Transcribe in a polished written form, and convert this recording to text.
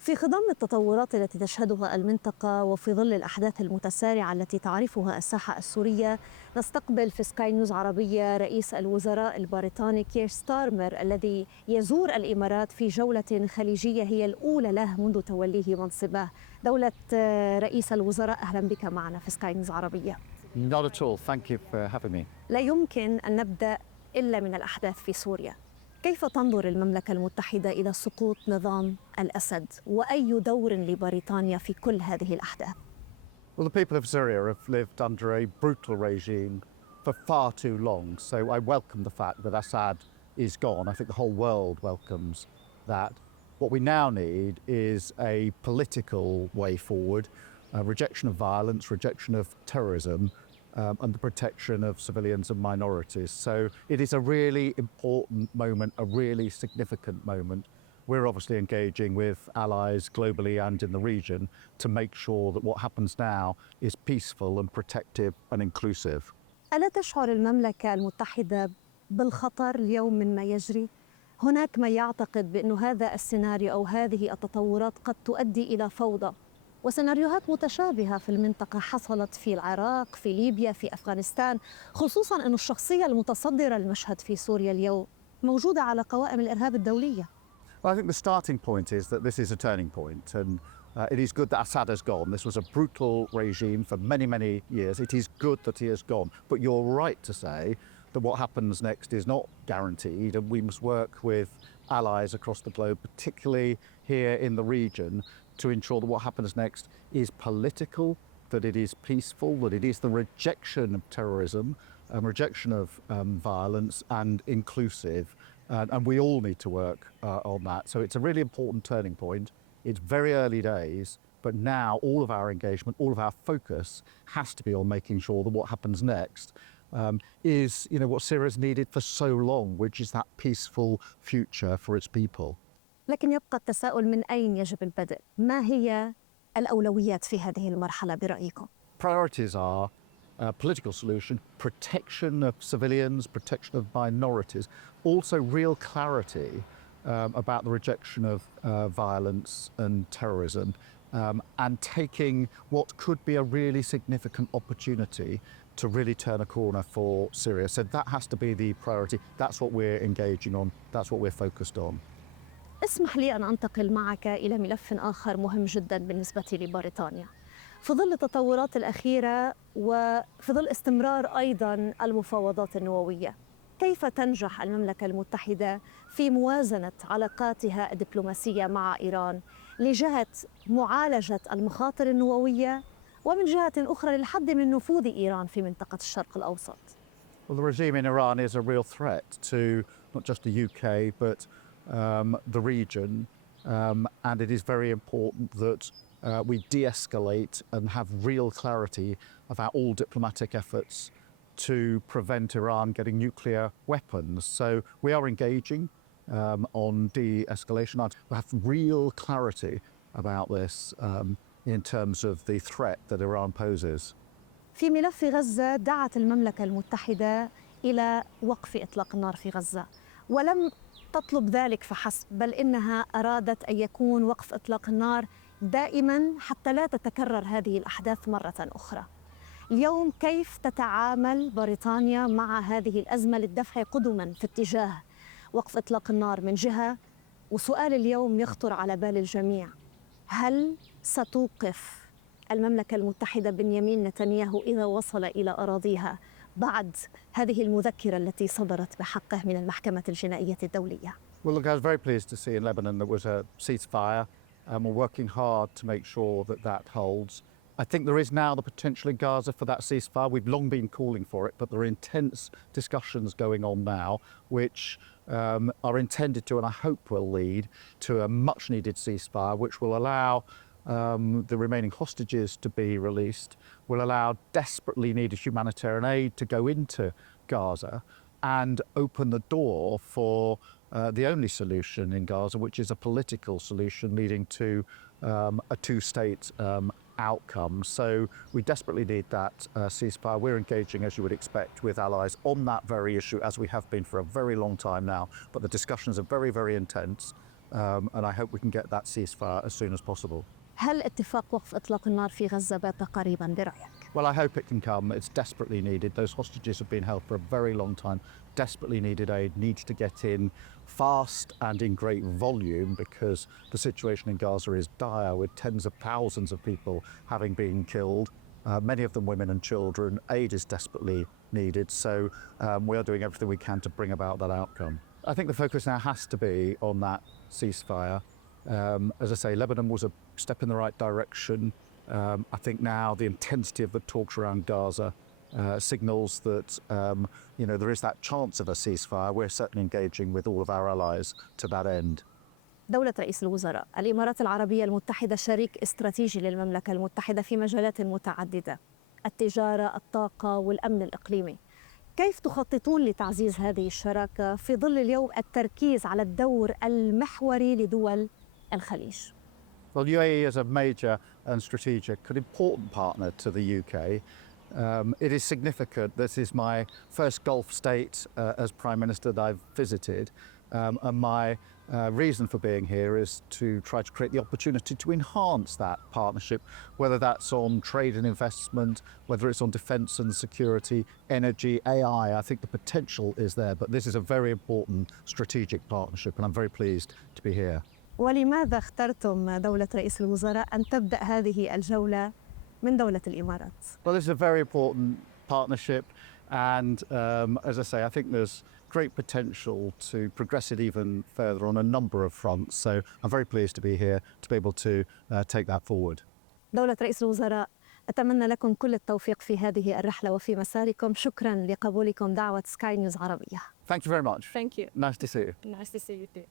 في خضم التطورات التي تشهدها المنطقة وفي ظل الأحداث المتسارعة التي تعرفها الساحة السورية، نستقبل في سكاي نيوز عربية رئيس الوزراء البريطاني ستارمر الذي يزور الإمارات في جولة خليجية هي الأولى له منذ توليه منصبه. دولة رئيس الوزراء، أهلا بك معنا في سكاي نيوز عربية. Not at all. Thank you for having me. لا يمكن أن نبدأ إلا من الأحداث في سوريا. كيف تنظر المملكة المتحدة إلى سقوط نظام الأسد وأي دور لبريطانيا في كل هذه الأحداث؟ Well, the people of Syria have lived under a brutal regime for far too long, so I welcome the fact that Assad is gone. I think the whole world welcomes that. What we now need is a political way forward, a rejection of violence, rejection of terrorism, and the protection of civilians and minorities. So it is a really important moment, a really significant moment. We're obviously engaging with allies globally and in the region to make sure that what happens now is peaceful and protective and inclusive. ألا تشعر المملكة المتحدة بالخطر اليوم مما يجري؟ هناك من يعتقد بأن هذا السيناريو أو هذه التطورات قد تؤدي إلى فوضى، وسيناريوهات متشابهة في المنطقة حصلت في العراق، في ليبيا، في أفغانستان، خصوصاً أن الشخصية المتصدرة المشهد في سوريا اليوم موجودة على قوائم الإرهاب الدولية. Well, I think the starting point is that this is a turning point, and it is good that Assad has gone. This was a brutal regime for many, many years. It is good that he has gone, but you're right to say that what happens next is not guaranteed, and we must work with allies across the globe, particularly here in the region, to ensure that what happens next is political, that it is peaceful, that it is the rejection of terrorism, rejection of violence, and inclusive. And we all need to work on that. So it's a really important turning point. It's very early days, but now all of our engagement, all of our focus has to be on making sure that what happens next is, what Syria's needed for so long, which is that peaceful future for its people. لكن يبقى التساؤل، من أين يجب البدء؟ ما هي الأولويات في هذه المرحلة برأيكم؟ Priorities are political solution, protection of civilians, protection of minorities, also real clarity about the rejection of violence and terrorism, and taking what could be a really significant opportunity to really turn a corner for Syria. So that has to be the priority. That's what we're engaging on. That's what we're focused on. اسمح لي أن أنتقل معك إلى ملف آخر مهم جدا بالنسبة لبريطانيا. في ظل التطورات الأخيرة وفي ظل استمرار أيضا المفاوضات النووية، كيف تنجح المملكة المتحدة في موازنة علاقاتها الدبلوماسية مع إيران لجهة معالجة المخاطر النووية ومن جهة أخرى للحد من نفوذ إيران في منطقة الشرق الأوسط؟ Well, the regime in Iran is a real threat to not just the UK, but the region, and it is very important that we de-escalate and have real clarity about all diplomatic efforts to prevent Iran getting nuclear weapons. So we are engaging on de-escalation. We have real clarity about this in terms of the threat that Iran poses. في ملف غزة، دعت المملكة المتحدة إلى وقف إطلاق النار في غزة، ولم تطلب ذلك فحسب، بل إنها أرادت أن يكون وقف إطلاق النار دائما حتى لا تتكرر هذه الأحداث مرة أخرى. اليوم كيف تتعامل بريطانيا مع هذه الأزمة للدفع قدما في اتجاه وقف إطلاق النار من جهة، وسؤال اليوم يخطر على بال الجميع: هل ستوقف المملكة المتحدة بنيامين نتنياهو إذا وصل إلى أراضيها بعد هذه المذكرة التي صدرت بحقه من المحكمة الجنائية الدولية؟ Well, look, I was very pleased to see in Lebanon there was a ceasefire, and we're working hard to make sure that that holds. I think there is now the potential in Gaza for that ceasefire. We've long been calling for it, but there are intense discussions going on now, which are intended to, and I hope will lead to a much-needed ceasefire, which will allow the remaining hostages to be released, will allow desperately needed humanitarian aid to go into Gaza, and open the door for the only solution in Gaza, which is a political solution leading to a two-state outcome. So we desperately need that ceasefire. We're engaging, as you would expect, with allies on that very issue, as we have been for a very long time now. But the discussions are very, very intense. and I hope we can get that ceasefire as soon as possible. هل اتفاق وقف إطلاق النار في غزة بات قريبا برأيك؟ Well, I hope it can come. It's desperately needed. Those hostages have been held for a very long time. Desperately needed aid, needs to get in fast and in great volume because the situation in Gaza is dire with tens of thousands of people having been killed, many of them women and children. Aid is desperately needed, so we are doing everything we can to bring about that outcome. I think the focus now has to be on that ceasefire. As I say, Lebanon was a step in the right direction. I think now the intensity of the talks around Gaza signals that there is that chance of a ceasefire. We're certainly engaging with all of our allies to that end. دولة رئيس الوزراء، الإمارات العربية المتحدة شريك استراتيجي للمملكة المتحدة في مجالات متعددة، التجارة، الطاقة والأمن الإقليمي. كيف تخططون لتعزيز هذه الشراكة في ظل اليوم التركيز على الدور المحوري لدول الخليج؟ Well, UAE is a major and strategic and important partner to the UK. It is significant. This is my first Gulf state as Prime Minister that I've visited. And my reason for being here is to try to create the opportunity to enhance that partnership, whether that's on trade and investment, whether it's on defence and security, energy, AI. I think the potential is there, but this is a very important strategic partnership, and I'm very pleased to be here. ولماذا اخترتم دولة رئيس الوزراء أن تبدأ هذه الجولة من دولة الإمارات؟ Well, this is a very important partnership, and as I say, I think there's great potential to progress it even further on a number of fronts. So I'm very pleased to be here to be able to take that forward. دولة رئيس الوزراء، أتمنى لكم كل التوفيق في هذه الرحلة وفي مساركم. شكرا لقبولكم دعوة سكاي نيوز عربية. Thank you very much. Thank you. Nice to see you. Nice to see you too.